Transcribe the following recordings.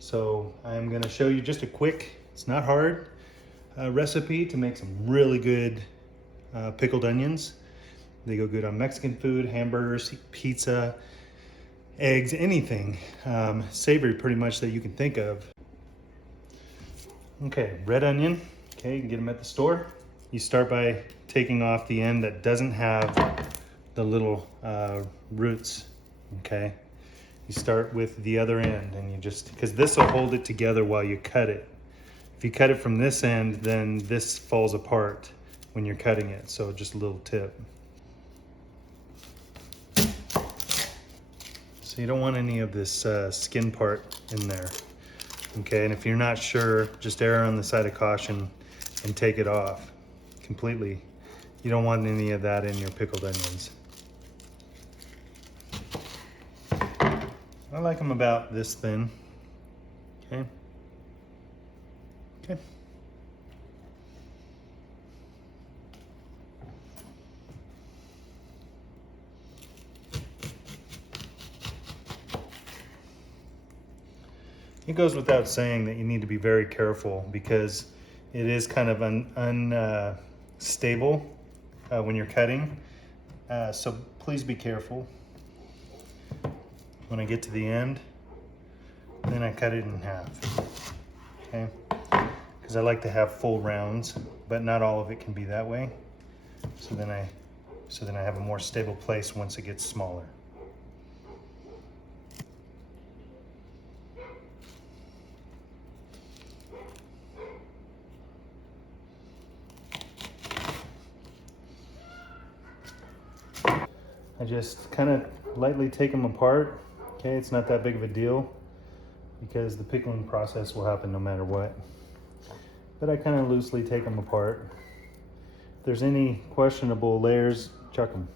So I'm gonna show you just a quick, it's not hard, recipe to make some really good pickled onions. They go good on Mexican food, hamburgers, pizza, eggs, anything savory pretty much that you can think of. Okay, red onion, okay, you can get them at the store. You start by taking off the end that doesn't have the little roots, okay? You start with the other end and you just, because this will hold it together while you cut it. If you cut it from this end, then this falls apart when you're cutting it. So just a little tip. So you don't want any of this skin part in there. Okay, and if you're not sure, just err on the side of caution and take it off completely. You don't want any of that in your pickled onions. I like them about this thin. Okay. Okay. It goes without saying that you need to be very careful because it is kind of unstable when you're cutting. So please be careful. When I get to the end, then I cut it in half. Okay? Because I like to have full rounds, but not all of it can be that way. So then I have a more stable place once it gets smaller. I just kind of lightly take them apart. Okay, it's not that big of a deal because the pickling process will happen no matter what. But I kind of loosely take them apart. If there's any questionable layers, chuck them.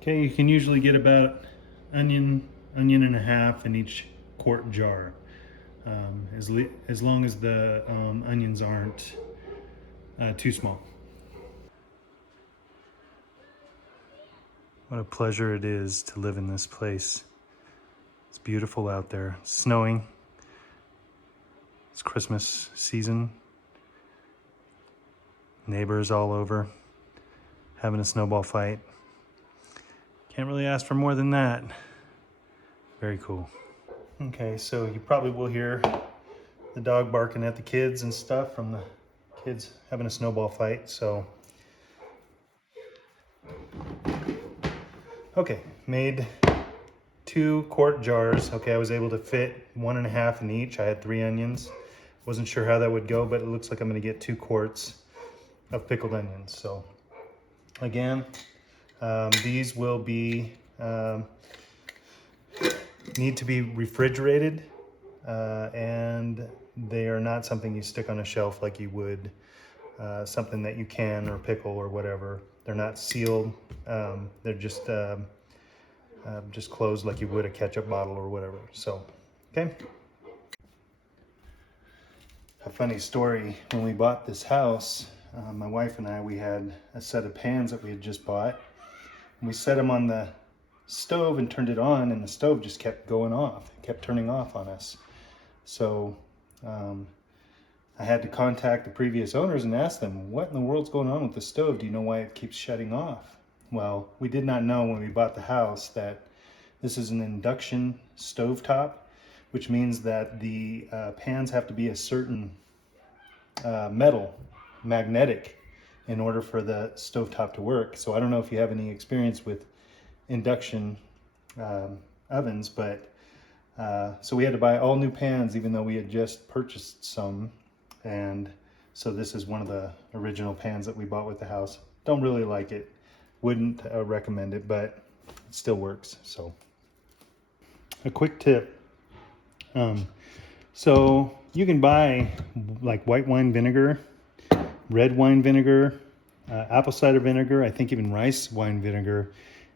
Okay, you can usually get about onion and a half in each quart jar. As long as the onions aren't too small. What a pleasure it is to live in this place. It's beautiful out there. It's snowing. It's Christmas season. Neighbors all over, having a snowball fight. Can't really ask for more than that. Very cool. Okay, so you probably will hear the dog barking at the kids and stuff from the kids having a snowball fight, so. Okay, made 2 quart jars. Okay, I was able to fit 1.5 in each. I had 3 onions. Wasn't sure how that would go, but it looks like I'm gonna get 2 quarts of pickled onions. So again, these will be, need to be refrigerated, and they are not something you stick on a shelf like you would something that you can or pickle or whatever. They're not sealed. They're just closed like you would a ketchup bottle or whatever. So, okay. A funny story, when we bought this house, my wife and I, we had a set of pans that we had just bought. And we set them on the stove and turned it on, and the stove just kept going off. It kept turning off on us. So I had to contact the previous owners and ask them, what in the world's going on with the stove? Do you know why it keeps shutting off? Well, we did not know when we bought the house that this is an induction stovetop, which means that the pans have to be a certain metal, magnetic, in order for the stovetop to work. So I don't know if you have any experience with induction ovens, but so we had to buy all new pans even though we had just purchased some. And so this is one of the original pans that we bought with the house. Don't really like it. Wouldn't recommend it, but it still works. So a quick tip. So you can buy like white wine vinegar, red wine vinegar, apple cider vinegar, I think even rice wine vinegar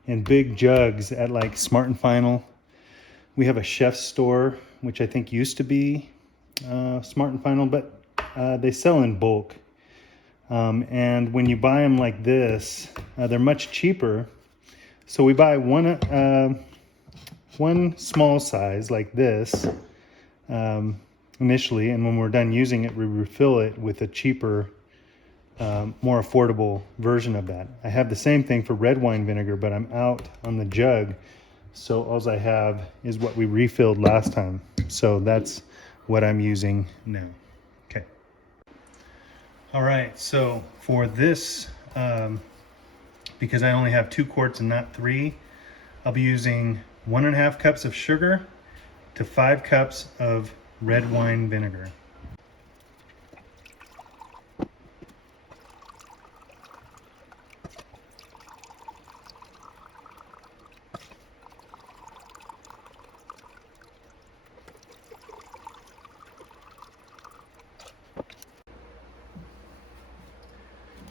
in big jugs at like Smart and Final. We have a Chef's store, which I think used to be Smart and Final, but they sell in bulk. And when you buy them like this, they're much cheaper. So we buy one small size like this initially, and when we're done using it, we refill it with a cheaper, more affordable version of that. I have the same thing for red wine vinegar, but I'm out on the jug, so all I have is what we refilled last time. So that's what I'm using now. Okay. All right, so for this, because I only have 2 quarts and not 3, I'll be using 1.5 cups of sugar to 5 cups of red wine vinegar.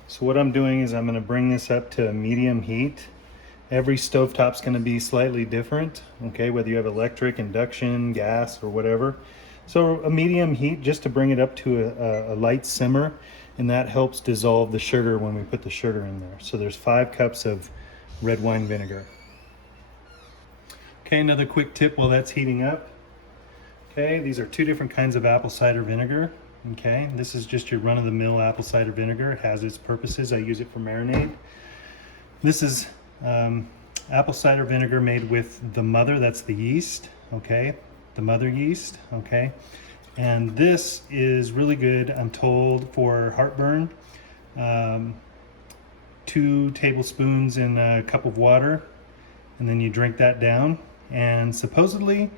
So what I'm doing is I'm going to bring this up to medium heat. Every stovetop's going to be slightly different, okay, whether you have electric, induction, gas, or whatever. So a medium heat just to bring it up to a light simmer, and that helps dissolve the sugar when we put the sugar in there. So there's 5 cups of red wine vinegar. Okay, another quick tip while that's heating up. Okay, these are 2 different kinds of apple cider vinegar. Okay, this is just your run-of-the-mill apple cider vinegar. It has its purposes. I use it for marinade. This is apple cider vinegar made with the mother, that's the yeast, okay? The mother yeast, okay? And this is really good, I'm told, for heartburn. 2 tablespoons in a cup of water, and then you drink that down. And supposedly,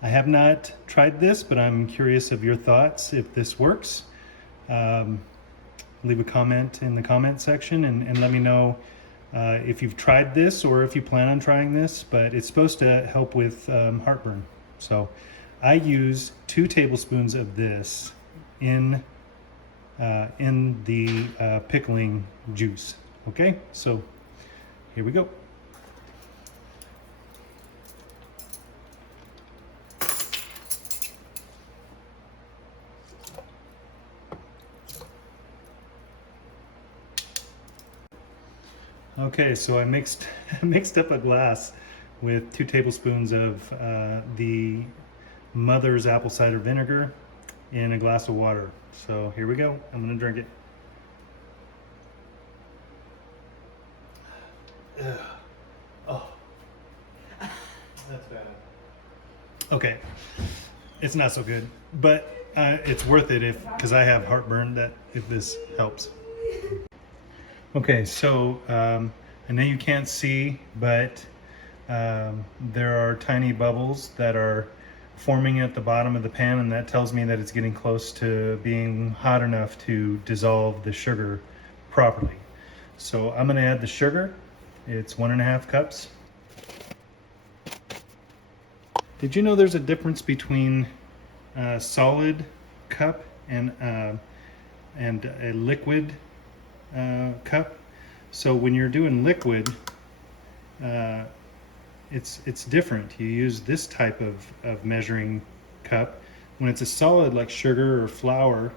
I have not tried this, but I'm curious of your thoughts if this works. Leave a comment in the comment section and let me know if you've tried this or if you plan on trying this, but it's supposed to help with heartburn. So I use 2 tablespoons of this in the pickling juice. Okay, so here we go. Okay, so I mixed up a glass with 2 tablespoons of the mother's apple cider vinegar in a glass of water. So here we go. I'm gonna drink it. Ugh. Oh, that's bad. Okay, it's not so good, but it's worth it because I have heartburn. That if this helps. Okay, so I know you can't see, but there are tiny bubbles that are forming at the bottom of the pan, and that tells me that it's getting close to being hot enough to dissolve the sugar properly. So I'm going to add the sugar. It's 1.5 cups. Did you know there's a difference between a solid cup and a liquid cup? So when you're doing liquid, it's different. You use this type of measuring cup. When it's a solid like sugar or flour,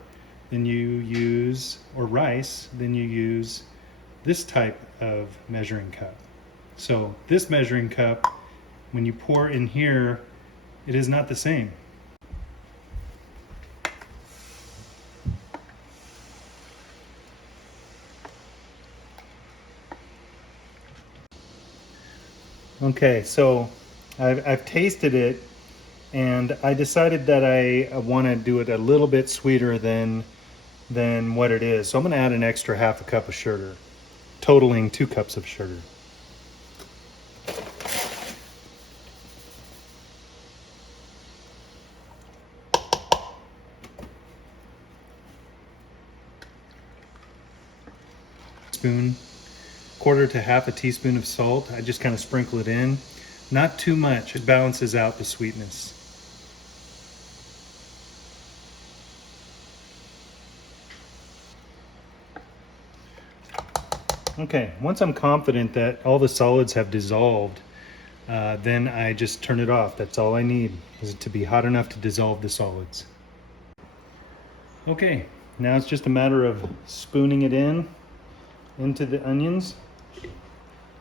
then you use, or rice, then you use this type of measuring cup. So this measuring cup, when you pour in here, it is not the same. Okay, so I've tasted it, and I decided that I want to do it a little bit sweeter than what it is. So I'm going to add an extra 1/2 cup of sugar, totaling 2 cups of sugar. Spoon, 1/4 to 1/2 teaspoon of salt. I just kind of sprinkle it in. Not too much. It balances out the sweetness. Okay, once I'm confident that all the solids have dissolved, then I just turn it off. That's all I need, is it to be hot enough to dissolve the solids. Okay, now it's just a matter of spooning it into the onions.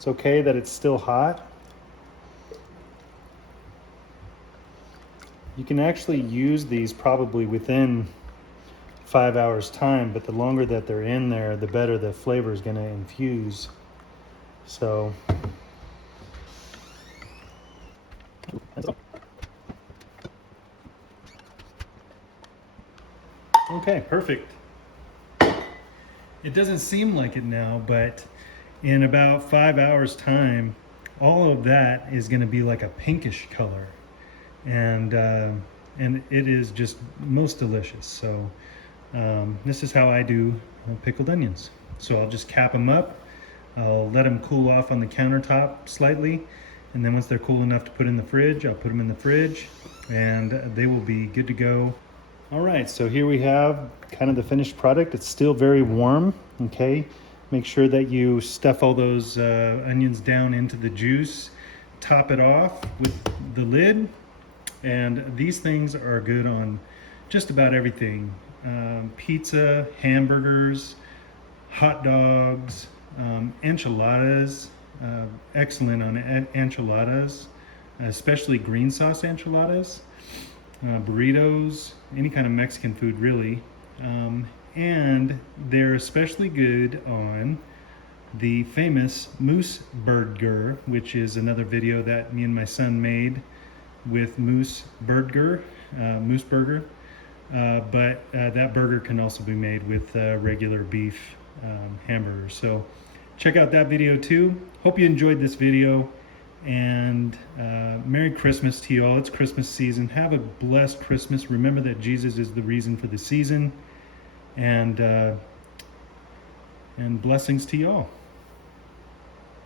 It's okay that it's still hot. You can actually use these probably within 5 hours time, but the longer that they're in there, the better the flavor is going to infuse. So okay, perfect. It doesn't seem like it now, but in about 5 hours time, all of that is going to be like a pinkish color, and it is just most delicious. So this is how I do pickled onions. So I'll just cap them up. I'll let them cool off on the countertop slightly, and then once they're cool enough to put in the fridge, I'll put them in the fridge, and they will be good to go. All right, so here we have kind of the finished product. It's still very warm, okay? Make sure that you stuff all those onions down into the juice, top it off with the lid, and these things are good on just about everything. Pizza, hamburgers, hot dogs, enchiladas, excellent on enchiladas, especially green sauce enchiladas. Burritos, any kind of Mexican food really, and they're especially good on the famous moose burger, which is another video that me and my son made with moose burger, but that burger can also be made with regular beef hamburgers. So check out that video too. Hope you enjoyed this video. And Merry Christmas to you all. It's Christmas season. Have a blessed Christmas. Remember that Jesus is the reason for the season. And blessings to you all.